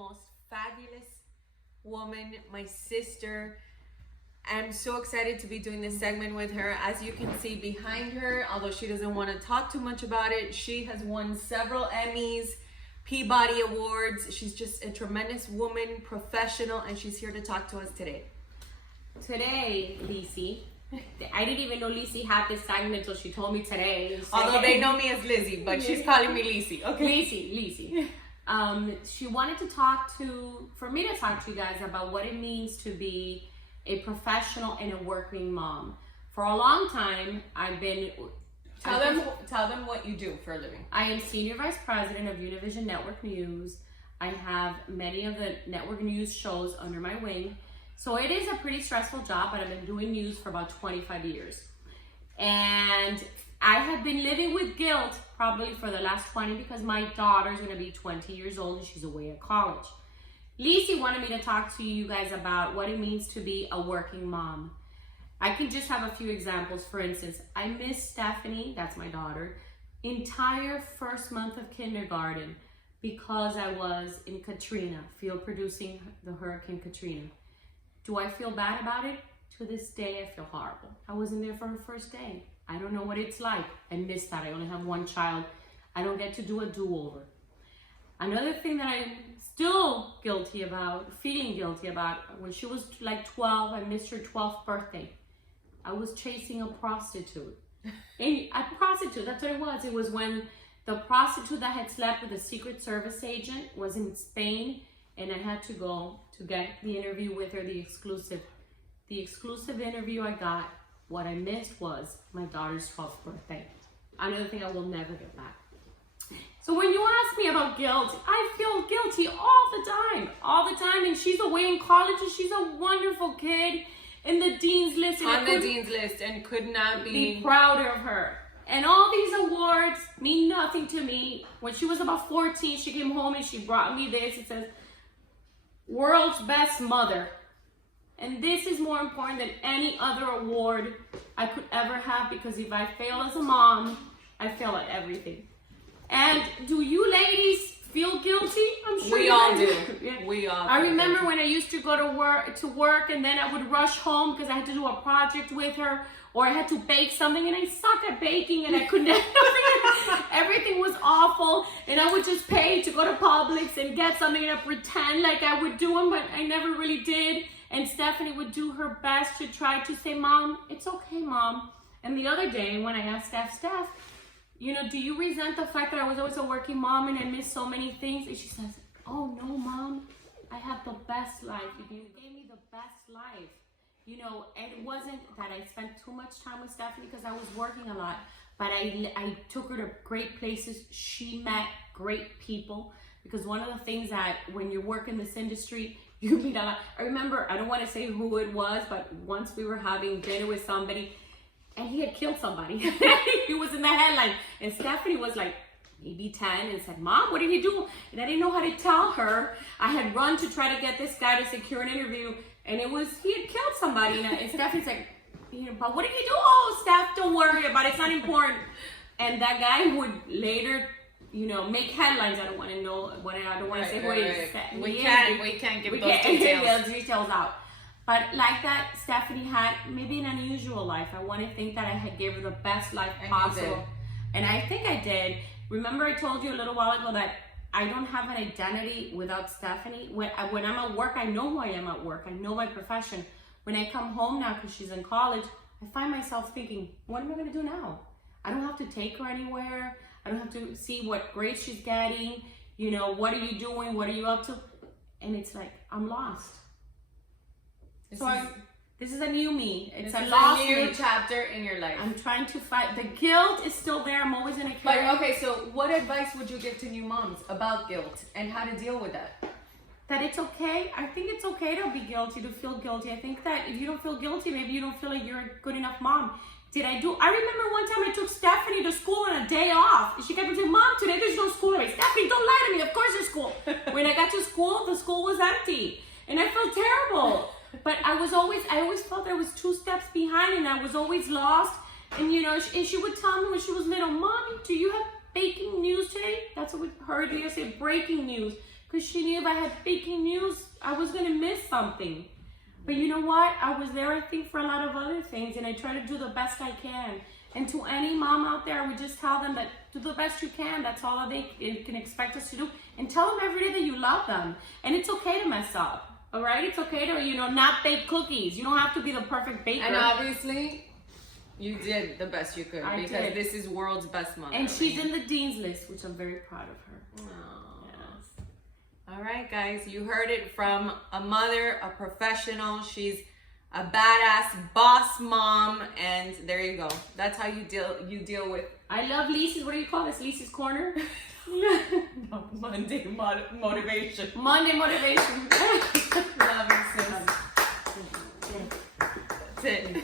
most fabulous woman, my sister. I'm so excited to be doing this segment with her. As you can see behind her, although she doesn't want to talk too much about it, she has won several Emmys, Peabody Awards. She's just a tremendous woman, professional, and she's here to talk to us today. Today, Lizzie, I didn't even know Lizzie had this segment until she told me today. Although they know me as Lizzie, but she's calling me Lizzie. Okay. Lizzie. She wanted for me to talk to you guys about what it means to be a professional and a working mom. For a long time, I've been... Tell them what you do for a living. I am Senior Vice President of Univision Network News. I have many of the network news shows under my wing. So it is a pretty stressful job, but I've been doing news for about 25 years. And I have been living with guilt probably for the last 20 because my daughter's gonna be 20 years old and she's away at college. Lizzie wanted me to talk to you guys about what it means to be a working mom. I can just have a few examples. For instance, I miss Stephanie, that's my daughter, entire first month of kindergarten because I was in Katrina, field producing the Hurricane Katrina. Do I feel bad about it? To this day, I feel horrible. I wasn't there for her first day. I don't know what it's like. I miss that. I only have one child. I don't get to do a do-over. Another thing that I'm still feeling guilty about, when she was like 12, I missed her 12th birthday. I was chasing a prostitute. A prostitute, that's what it was. It was when the prostitute that had slept with a Secret Service agent was in Spain, and I had to go to get the interview with her, the exclusive interview I got. What I missed was my daughter's 12th birthday. Another thing I will never get back. So when you ask me about guilt, I feel guilty all the time. And she's away in college and she's a wonderful kid in the dean's list. On the dean's list, and could not be prouder of her. And all these awards mean nothing to me. When she was about 14, she came home and she brought me this. It says, World's Best Mother. And this is more important than any other award I could ever have, because if I fail as a mom, I fail at everything. And do you ladies feel guilty? I'm sure we all do. Yeah. We all. I remember when I used to go to work, and then I would rush home because I had to do a project with her, or I had to bake something, and I suck at baking, and I couldn't. Everything was awful, and I would just pay to go to Publix and get something, and I pretend like I would do them, but I never really did. And Stephanie would do her best to try to say, Mom, it's okay, Mom. And the other day when I asked Steph, you know, do you resent the fact that I was always a working mom and I missed so many things? And she says, oh no, Mom, I have the best life. You gave me the best life. You know, and it wasn't that I spent too much time with Stephanie because I was working a lot, but I took her to great places. She met great people, because one of the things that when you work in this industry, you meet a lot. I remember, I don't want to say who it was, but once we were having dinner with somebody and he had killed somebody. He was in the headline, and Stephanie was like maybe 10 and said, Mom, what did he do? And I didn't know how to tell her. I had run to try to get this guy to secure an interview, and he had killed somebody. And Stephanie's like, you know, but what did he do? Oh, Steph, don't worry about it. It's not important. And that guy would later, you know, make headlines. I don't want to know what I don't want to say what he said. We can't give those details out. But like that, Stephanie had maybe an unusual life. I want to think that I had gave her the best life possible. And I think I did. Remember I told you a little while ago that I don't have an identity without Stephanie. When I'm at work, I know who I am at work. I know my profession. When I come home now, because she's in college, I find myself thinking, what am I going to do now? I don't have to take her anywhere. I don't have to see what grades she's getting. You know, what are you doing? What are you up to? And it's like, I'm lost. This is a new me. It's a lost new chapter in your life. I'm trying to fight. The guilt is still there. I'm always gonna carry. But okay, so what advice would you give to new moms about guilt and how to deal with that? That it's okay. I think it's okay to be guilty, to feel guilty. I think that if you don't feel guilty, maybe you don't feel like you're a good enough mom. I remember one time I took Stephanie to school on a day off. She kept saying, Mom, today there's no school. I'm like, Stephanie, don't lie to me. Of course there's school. When I got to school, the school was empty. And I felt terrible. But I always felt I was 2 steps behind, and I was always lost. And you know, and she would tell me when she was little, Mommy, do you have baking news today? That's what we heard you say, breaking news. because she knew if I had faking news, I was gonna miss something. But you know what? I was there, I think, for a lot of other things, and I try to do the best I can. And to any mom out there, I would just tell them that do the best you can. That's all they can expect us to do. And tell them every day that you love them. And it's okay to mess up, all right? It's okay to, not bake cookies. You don't have to be the perfect baker. And obviously, you did the best you could, because did. this is world's best mother. And she's in the dean's list, which I'm very proud of her. Aww. Yes. All right, guys, you heard it from a mother, a professional. She's a badass boss mom, and there you go. That's how you deal with. I love Lisa's. What do you call this? Lisa's corner. No, Monday motivation. Monday motivation. Love you, sis. That's it.